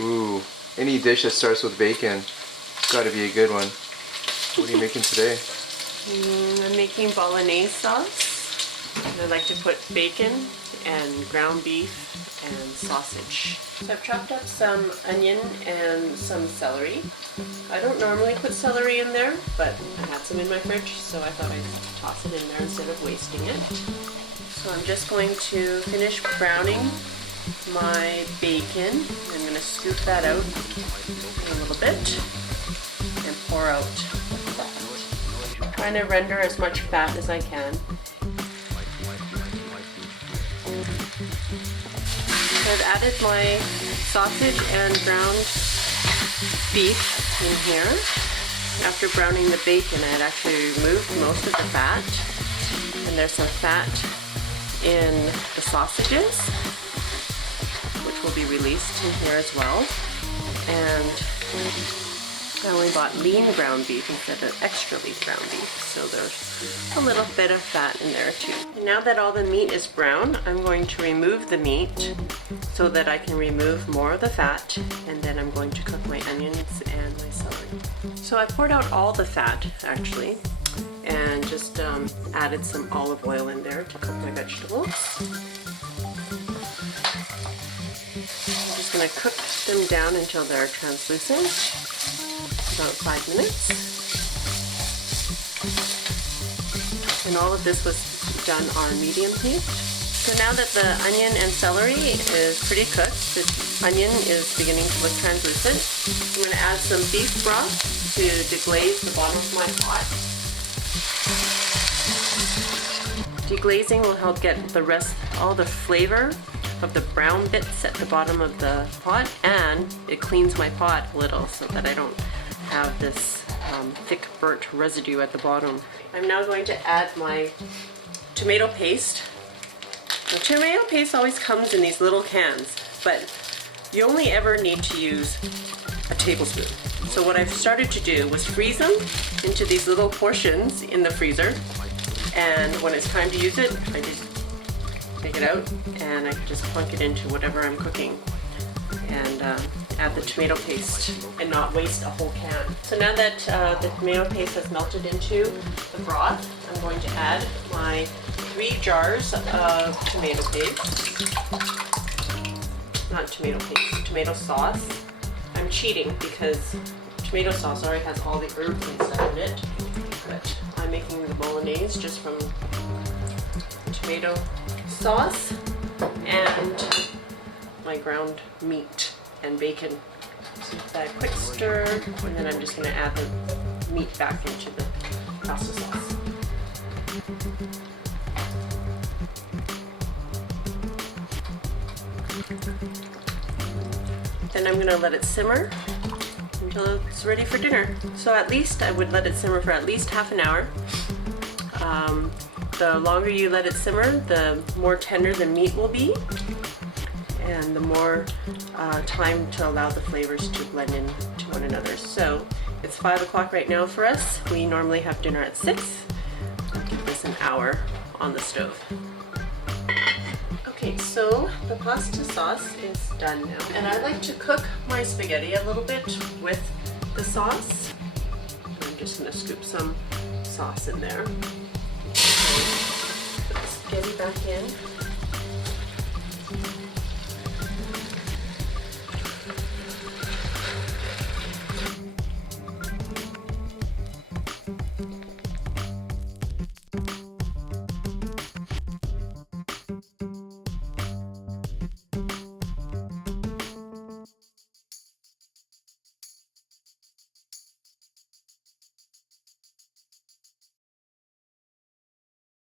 Ooh, any dish that starts with bacon, it's got to be a good one. What are you making today? I'm making Bolognese sauce. And I like to put bacon and ground beef and sausage. So I've chopped up some onion and some celery. I don't normally put celery in there, but I had some in my fridge, so I thought I'd toss it in there instead of wasting it. So I'm just going to finish browning my bacon. I'm going to scoop that out a little bit and pour out the fat. I'm trying to render as much fat as I can. So I've added my sausage and ground beef in here. After browning the bacon, I had actually removed most of the fat, and there's some fat in the sausages, which will be released in here as well. And I only bought lean ground beef instead of extra lean ground beef, so there's a little bit of fat in there too. And now that all the meat is brown, I'm going to remove the meat so that I can remove more of the fat, and then I'm going to cook my onions and my celery. So I poured out all the fat actually, and just added some olive oil in there to cook my vegetables. I'm just going to cook them down until they're translucent, about 5 minutes. And all of this was done on medium heat. So now that the onion and celery is pretty cooked, the onion is beginning to look translucent, I'm going to add some beef broth to deglaze the bottom of my pot. Deglazing will help get the rest, all the flavor of the brown bits at the bottom of the pot, and it cleans my pot a little so that I don't have this thick burnt residue at the bottom. I'm now going to add my tomato paste. Now, tomato paste always comes in these little cans, but you only ever need to use a tablespoon. So what I've started to do was freeze them into these little portions in the freezer, and when it's time to use it, I just take it out and I can just plunk it into whatever I'm cooking and add the tomato paste and not waste a whole can. So now that the tomato paste has melted into the broth, I'm going to add my 3 jars of tomato paste. Not tomato paste, tomato sauce. I'm cheating because tomato sauce already has all the herbs and stuff in it, but I'm making the Bolognese just from tomato sauce and my ground meat and bacon. So give that a quick stir, and then I'm just going to add the meat back into the pasta sauce. Then I'm going to let it simmer until it's ready for dinner. So at least I would let it simmer for at least half an hour. The longer you let it simmer, the more tender the meat will be, and the more time to allow the flavors to blend in to one another. So it's 5 o'clock right now for us. We normally have dinner at 6. I'll give this an hour on the stove. Okay, so the pasta sauce is done now. And I like to cook my spaghetti a little bit with the sauce. I'm just going to scoop some sauce in there. Put the spaghetti back in.